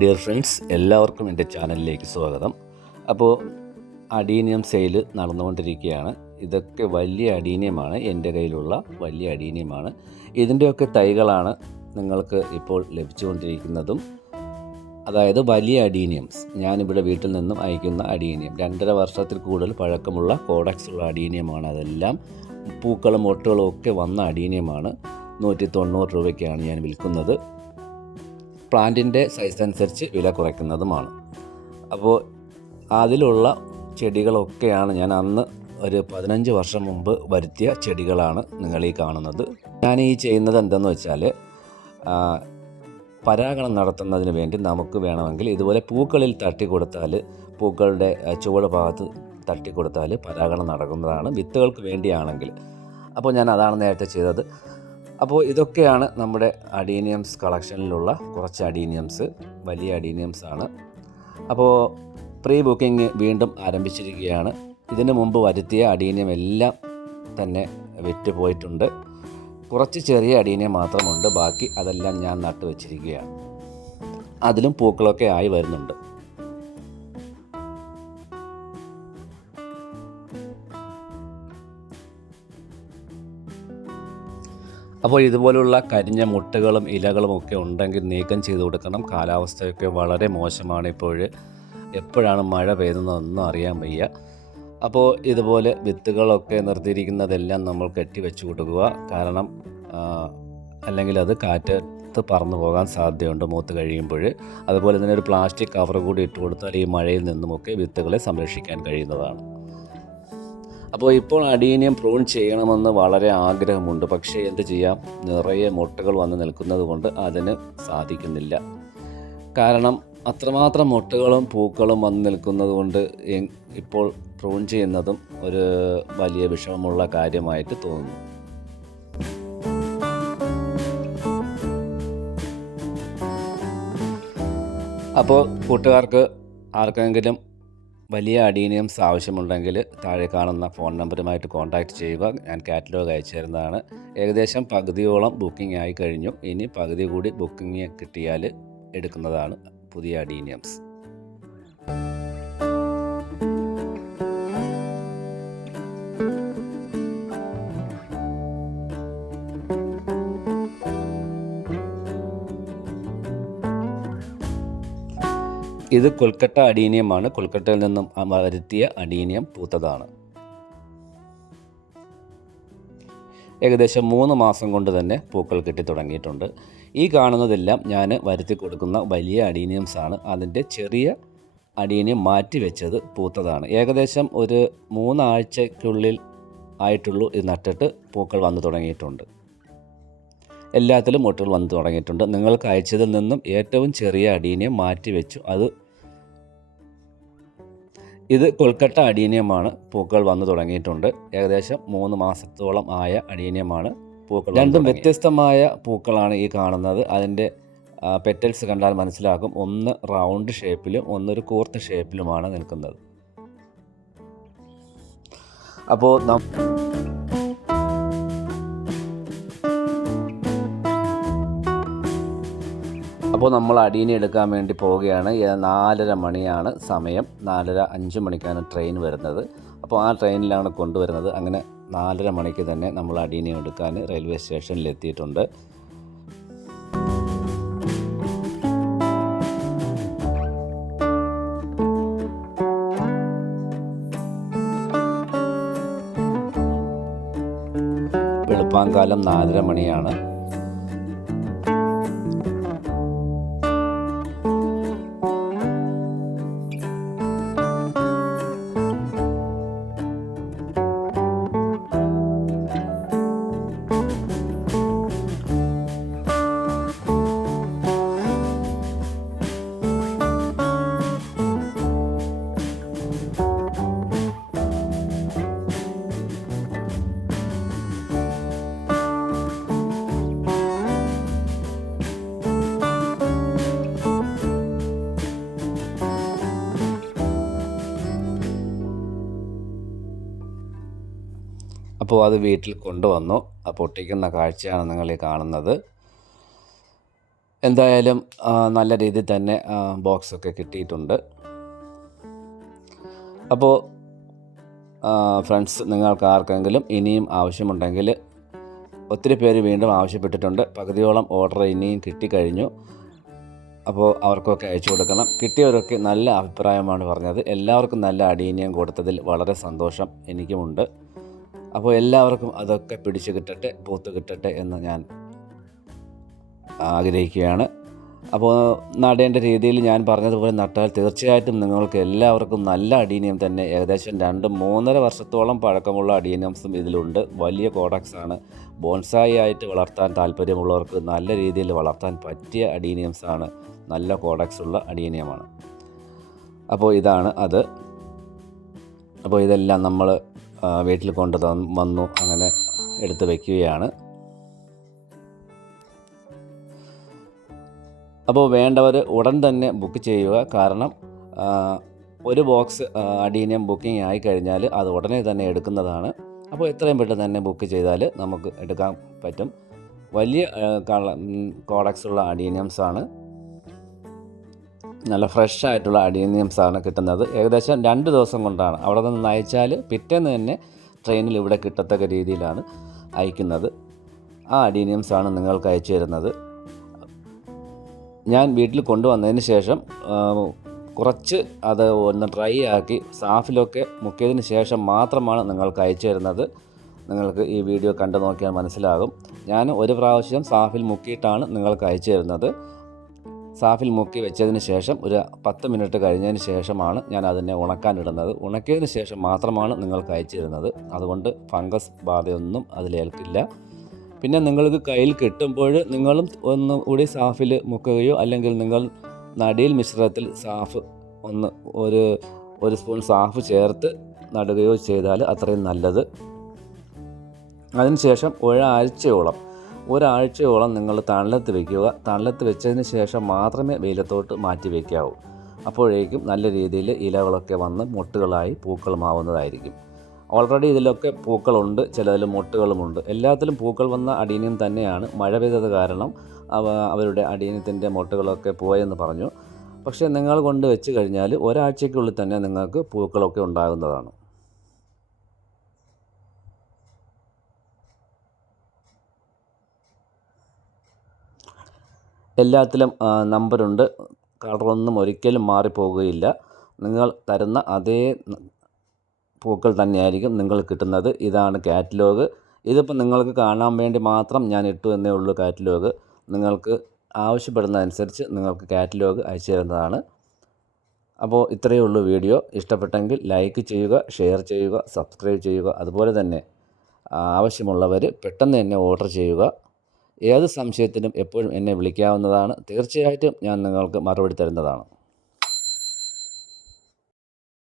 Dear friends എല്ലാവർക്കും എന്റെ ചാനലിലേക്ക് സ്വാഗതം. അപ്പോൾ അഡീനിയം സെയിൽ നടന്നുകൊണ്ടിരിക്കുകയാണ്. ഇതൊക്കെ വലിയ അഡീനിയമാണ് എന്റെ കയ്യിലുള്ള വലിയ അഡീനിയമാണ് ഇതിന്റെയൊക്കെ തൈകളാണ് നിങ്ങൾക്ക് ഇപ്പോൾ ലഭിച്ചുകൊണ്ടിരിക്കുന്നതും. അതായത് വലിയ അഡീനിയംസ് ഞാനിവിടെ വീട്ടിൽ നിന്നും അയക്കുന്ന അഡീനിയം രണ്ടര വർഷത്തിൽ കൂടുതൽ പഴക്കമുള്ള കോഡക്സ് ഉള്ള അഡീനിയമാണ് അതെല്ലാം. പൂക്കളും മൊട്ടുകളും ഒക്കെ വന്ന അഡീനിയമാണ് നൂറ്റി തൊണ്ണൂറ് രൂപയ്ക്കാണ് ഞാൻ വിൽക്കുന്നത്. പ്ലാന്റിന്റെ സൈസ് അനുസരിച്ച് വില കുറയ്ക്കുന്നതുമാണ്. അപ്പോൾ അതിലുള്ള ചെടികളൊക്കെയാണ് ഞാൻ അന്ന് ഒരു പതിനഞ്ച് വർഷം മുമ്പ് വരുത്തിയ ചെടികളാണ് നിങ്ങൾ ഈ കാണുന്നത്. ഞാൻ ഈ ചെയ്യുന്നത് എന്തെന്ന് വെച്ചാൽ പരാഗണം നടത്തുന്നതിന് വേണ്ടി നമുക്ക് വേണമെങ്കിൽ ഇതുപോലെ പൂക്കളിൽ തട്ടി കൊടുത്താൽ പൂക്കളുടെ ചുവട് ഭാഗത്ത് തട്ടി കൊടുത്താൽ പരാഗണം നടക്കുന്നതാണ് വിത്തുകൾക്ക് വേണ്ടിയാണെങ്കിൽ. അപ്പോൾ ഞാൻ അതാണ് നേരത്തെ ചെയ്തത്. അപ്പോൾ ഇതൊക്കെയാണ് നമ്മുടെ അഡീനിയംസ് കളക്ഷനിലുള്ള കുറച്ച് അഡീനിയംസ് വലിയ അഡീനിയംസ് ആണ്. അപ്പോൾ പ്രീ ബുക്കിംഗ് വീണ്ടും ആരംഭിച്ചിരിക്കുകയാണ്. ഇതിനു മുമ്പ് വരുത്തിയ അഡീനിയം എല്ലാം തന്നെ വിറ്റ് പോയിട്ടുണ്ട്. കുറച്ച് ചെറിയ അടീനിയം മാത്രമുണ്ട്. ബാക്കി അതെല്ലാം ഞാൻ നട്ടു വെച്ചിരിക്കുകയാണ് അതിലും പൂക്കളൊക്കെ ആയി വരുന്നുണ്ട്. അപ്പോൾ ഇതുപോലുള്ള കരിഞ്ഞ മുട്ടകളും ഇലകളും ഒക്കെ ഉണ്ടെങ്കിൽ നീക്കം ചെയ്ത് കൊടുക്കണം. കാലാവസ്ഥയൊക്കെ വളരെ മോശമാണ് ഇപ്പോൾ. എപ്പോഴാണ് മഴ പെയ്യുന്നതെന്നും അറിയാൻ വയ്യ. അപ്പോൾ ഇതുപോലെ വിത്തുകളൊക്കെ നിർത്തിയിരിക്കുന്നതെല്ലാം നമ്മൾ കെട്ടി വെച്ച് കൊടുക്കുക. കാരണം അല്ലെങ്കിൽ അത് കാറ്റത്ത് പറന്നു പോകാൻ സാധ്യതയുണ്ട് മൂത്ത് കഴിയുമ്പോൾ. അതുപോലെ തന്നെ ഒരു പ്ലാസ്റ്റിക് കവർ കൂടി ഇട്ട് കൊടുത്താൽ ഈ മഴയിൽ നിന്നുമൊക്കെ വിത്തുകളെ സംരക്ഷിക്കാൻ കഴിയുന്നതാണ്. അപ്പോൾ ഇപ്പോൾ അടീനിയം പ്രൂൺ ചെയ്യണമെന്ന് വളരെ ആഗ്രഹമുണ്ട്. പക്ഷേ എന്ത് ചെയ്യാം? നിറയെ മുട്ടകൾ വന്ന് നിൽക്കുന്നത് കൊണ്ട് അതിന് സാധിക്കുന്നില്ല. കാരണം അത്രമാത്രം മുട്ടകളും പൂക്കളും വന്ന് നിൽക്കുന്നത് കൊണ്ട് ഇപ്പോൾ പ്രൂൺ ചെയ്യുന്നതും ഒരു വലിയ വിഷമമുള്ള കാര്യമായിട്ട് തോന്നുന്നു. അപ്പോൾ കൂട്ടുകാർക്ക് ആർക്കെങ്കിലും വലിയ അഡീനിയംസ് ആവശ്യമുണ്ടെങ്കിൽ താഴെ കാണുന്ന ഫോൺ നമ്പറുമായിട്ട് കോൺടാക്റ്റ് ചെയ്യുക. ഞാൻ കാറ്റലോഗ് അയച്ചിരുന്നതാണ് ഏകദേശം പകുതിയോളം ബുക്കിംഗ് ആയി കഴിഞ്ഞു. ഇനി പകുതി കൂടി ബുക്കിംഗ് കിട്ടിയാൽ എടുക്കുന്നതാണ് പുതിയ അഡീനിയംസ് ഇത് കൊൽക്കട്ട അഡീനിയമാണ് കൊൽക്കട്ടയിൽ നിന്നും വരുത്തിയ അഡീനിയം പൂത്തതാണ്. ഏകദേശം മൂന്ന് മാസം കൊണ്ട് തന്നെ പൂക്കൾ കിട്ടി തുടങ്ങിയിട്ടുണ്ട്. ഈ കാണുന്നതെല്ലാം ഞാൻ വരുത്തി കൊടുക്കുന്ന വലിയ അടീനിയംസാണ് അതിന്റെ ചെറിയ അടീനിയം മാറ്റി വെച്ചത് പൂത്തതാണ്. ഏകദേശം ഒരു മൂന്നാഴ്ചയ്ക്കുള്ളിൽ ആയിട്ടുള്ളൂ ഇത് നട്ടിട്ട് പൂക്കൾ വന്നു തുടങ്ങിയിട്ടുണ്ട്. എല്ലാത്തിലും മുട്ടകൾ വന്നു തുടങ്ങിയിട്ടുണ്ട്. നിങ്ങൾക്ക് അയച്ചതിൽ നിന്നും ഏറ്റവും ചെറിയ അടീനിയം മാറ്റി വെച്ചു. അത് ഇത് കൊൽക്കട്ട അടീനിയമാണ് പൂക്കൾ വന്നു തുടങ്ങിയിട്ടുണ്ട്. ഏകദേശം മൂന്ന് മാസത്തോളം ആയ അടീനിയമാണ് പൂക്കൾ രണ്ടും വ്യത്യസ്തമായ പൂക്കളാണ് ഈ കാണുന്നത്. അതിന്റെ പെറ്റൽസ് കണ്ടാൽ മനസ്സിലാക്കും ഒന്ന് റൗണ്ട് ഷേപ്പിലും ഒന്നൊരു കൂർത്ത ഷേപ്പിലുമാണ് നിൽക്കുന്നത്. അപ്പോൾ അപ്പോൾ നമ്മൾ അടീനെ എടുക്കാൻ വേണ്ടി പോവുകയാണ്. നാലര മണിയാണ് സമയം. നാലര അഞ്ച് മണിക്കാണ് ട്രെയിൻ വരുന്നത്. അപ്പോൾ ആ ട്രെയിനിലാണ് കൊണ്ടുവരുന്നത്. അങ്ങനെ നാലര മണിക്ക് തന്നെ നമ്മൾ അടീനെ എടുക്കാൻ റെയിൽവേ സ്റ്റേഷനിൽ എത്തിയിട്ടുണ്ട്. വെളുപ്പാങ്കാലം നാലര മണിയാണ്. അപ്പോൾ അത് വീട്ടിൽ കൊണ്ടുവന്നു. ആ പൊട്ടിക്കുന്ന കാഴ്ചയാണ് നിങ്ങൾ ഈ കാണുന്നത്. എന്തായാലും നല്ല രീതിയിൽ തന്നെ ബോക്സൊക്കെ കിട്ടിയിട്ടുണ്ട്. അപ്പോൾ ഫ്രണ്ട്സ് നിങ്ങൾക്ക് ആർക്കെങ്കിലും ഇനിയും ആവശ്യമുണ്ടെങ്കിൽ ഒത്തിരി പേര് വീണ്ടും ആവശ്യപ്പെട്ടിട്ടുണ്ട്. പകുതിയോളം ഓർഡർ ഇനിയും കിട്ടിക്കഴിഞ്ഞു. അപ്പോൾ അവർക്കൊക്കെ അയച്ചു കൊടുക്കണം. കിട്ടിയവരൊക്കെ നല്ല അഭിപ്രായമാണ് പറഞ്ഞത്. എല്ലാവർക്കും നല്ല അടീനിയം കൊടുത്തതിൽ വളരെ സന്തോഷം എനിക്കുമുണ്ട്. അപ്പോൾ എല്ലാവർക്കും അതൊക്കെ പിടിച്ചു കിട്ടട്ടെ പൂത്ത് കിട്ടട്ടെ എന്ന് ഞാൻ ആഗ്രഹിക്കുകയാണ്. അപ്പോൾ നടേണ്ട രീതിയിൽ ഞാൻ പറഞ്ഞതുപോലെ നട്ടാൽ തീർച്ചയായിട്ടും നിങ്ങൾക്ക് എല്ലാവർക്കും നല്ല അടീനിയം തന്നെ ഏകദേശം രണ്ട് മൂന്നര വർഷത്തോളം പഴക്കമുള്ള അടീനിയംസും ഇതിലുണ്ട്. വലിയ കോഡക്സ് ആണ്. ബോൺസായി ആയിട്ട് വളർത്താൻ താല്പര്യമുള്ളവർക്ക് നല്ല രീതിയിൽ വളർത്താൻ പറ്റിയ അടീനിയംസ് ആണ്. നല്ല കോഡക്സ് ഉള്ള അടീനിയമാണ്. അപ്പോൾ ഇതാണ് അത്. അപ്പോൾ ഇതെല്ലാം നമ്മൾ വീട്ടിൽ കൊണ്ട് വന്നു. അങ്ങനെ എടുത്ത് വയ്ക്കുകയാണ് അപ്പോൾ വേണ്ടവർ ഉടൻ തന്നെ ബുക്ക് ചെയ്യുക. കാരണം ഒരു ബോക്സ് അടീനിയം ബുക്കിംഗ് ആയി കഴിഞ്ഞാൽ അത് ഉടനെ തന്നെ എടുക്കുന്നതാണ്. അപ്പോൾ എത്രയും പെട്ടെന്ന് തന്നെ ബുക്ക് ചെയ്താൽ നമുക്ക് എടുക്കാൻ പറ്റും. വലിയ കോഡക്സ് ഉള്ള അഡീനിയംസാണ് നല്ല ഫ്രഷ് ആയിട്ടുള്ള സാധനം ആണ് കിട്ടുന്നത്. ഏകദേശം രണ്ട് ദിവസം കൊണ്ടാണ്. അവിടെ നിന്ന് അയച്ചാൽ പിറ്റേന്ന് തന്നെ ട്രെയിനിൽ ഇവിടെ കിട്ടത്തക്ക രീതിയിലാണ് അയക്കുന്നത്. ആ അഡീനിയംസാണ് നിങ്ങൾക്ക് അയച്ചു തരുന്നത്. ഞാൻ വീട്ടിൽ കൊണ്ടുവന്നതിന് ശേഷം കുറച്ച് അത് ഒന്ന് ഡ്രൈ ആക്കി സാഫിലൊക്കെ മുക്കിയതിന് ശേഷം മാത്രമാണ് നിങ്ങൾക്ക് അയച്ചു തരുന്നത്. നിങ്ങൾക്ക് ഈ വീഡിയോ കണ്ടു നോക്കിയാൽ മനസ്സിലാകും. ഞാൻ ഒരു പ്രാവശ്യം സാഫിൽ മുക്കിയിട്ടാണ് നിങ്ങൾക്ക് അയച്ചു തരുന്നത്. സാഫിൽ മുക്കി വെച്ചതിന് ശേഷം ഒരു പത്ത് മിനിറ്റ് കഴിഞ്ഞതിന് ശേഷമാണ് ഞാൻ അതിനെ ഉണക്കാനിടുന്നത്. ഉണക്കിയതിന് ശേഷം മാത്രമാണ് നിങ്ങൾക്ക് അയച്ചു തരുന്നത് അതുകൊണ്ട് ഫംഗസ് ബാധയൊന്നും അതിലേൽക്കില്ല. പിന്നെ നിങ്ങൾക്ക് കയ്യിൽ കിട്ടുമ്പോൾ നിങ്ങളും ഒന്ന് കൂടി സാഫിൽ മുക്കുകയോ അല്ലെങ്കിൽ നിങ്ങൾ നടിയിൽ മിശ്രിതത്തിൽ സാഫ് ഒന്ന് ഒരു ഒരു സ്പൂൺ സാഫ് ചേർത്ത് നടുകയോ ചെയ്താൽ അത്രയും നല്ലത്. അതിനുശേഷം ഒരാഴ്ചയോളം ഒരാഴ്ചയോളം നിങ്ങൾ തണലത്ത് വെക്കുക. തണലത്ത് വെച്ചതിന് ശേഷം മാത്രമേ വെയിലത്തോട്ട് മാറ്റി വയ്ക്കാവൂ അപ്പോഴേക്കും നല്ല രീതിയിൽ ഇലകളൊക്കെ വന്ന് മുട്ടുകളായി പൂക്കളുമാവുന്നതായിരിക്കും. ഓൾറെഡി ഇതിലൊക്കെ പൂക്കളുണ്ട് ചിലതിൽ മുട്ടുകളുമുണ്ട്. എല്ലാത്തിലും പൂക്കൾ വന്ന അടീനിയം തന്നെയാണ്. മഴ പെയ്തത് കാരണം അവ അവരുടെ അടീനിയത്തിന്റെ മുട്ടുകളൊക്കെ പോയെന്ന് പറഞ്ഞു. പക്ഷേ നിങ്ങൾ കൊണ്ട് വെച്ച് കഴിഞ്ഞാൽ ഒരാഴ്ചയ്ക്കുള്ളിൽ തന്നെ നിങ്ങൾക്ക് പൂക്കളൊക്കെ ഉണ്ടാകുന്നതാണ്. എല്ലാത്തിലും നമ്പറുണ്ട് കളറൊന്നും ഒരിക്കലും മാറിപ്പോകുകയില്ല. നിങ്ങൾ തരുന്ന അതേ പൂക്കൾ തന്നെയായിരിക്കും നിങ്ങൾ കിട്ടുന്നത്. ഇതാണ് കാറ്റലോഗ്. ഇതിപ്പോൾ നിങ്ങൾക്ക് കാണാൻ വേണ്ടി മാത്രം ഞാൻ ഇട്ടു എന്നേ ഉള്ളൂ കാറ്റലോഗ്. നിങ്ങൾക്ക് ആവശ്യപ്പെടുന്നതനുസരിച്ച് നിങ്ങൾക്ക് കാറ്റലോഗ് അയച്ചു തരുന്നതാണ്. അപ്പോൾ ഇത്രയേ ഉള്ളൂ വീഡിയോ. ഇഷ്ടപ്പെട്ടെങ്കിൽ ലൈക്ക് ചെയ്യുക ഷെയർ ചെയ്യുക സബ്സ്ക്രൈബ് ചെയ്യുക. അതുപോലെ തന്നെ ആവശ്യമുള്ളവർ പെട്ടെന്ന് തന്നെ ഓർഡർ ചെയ്യുക. ഏത് സംശയത്തിനും എപ്പോഴും എന്നെ വിളിക്കാവുന്നതാണ്. തീർച്ചയായിട്ടും ഞാൻ നിങ്ങൾക്ക് മറുപടി തരുന്നതാണ്.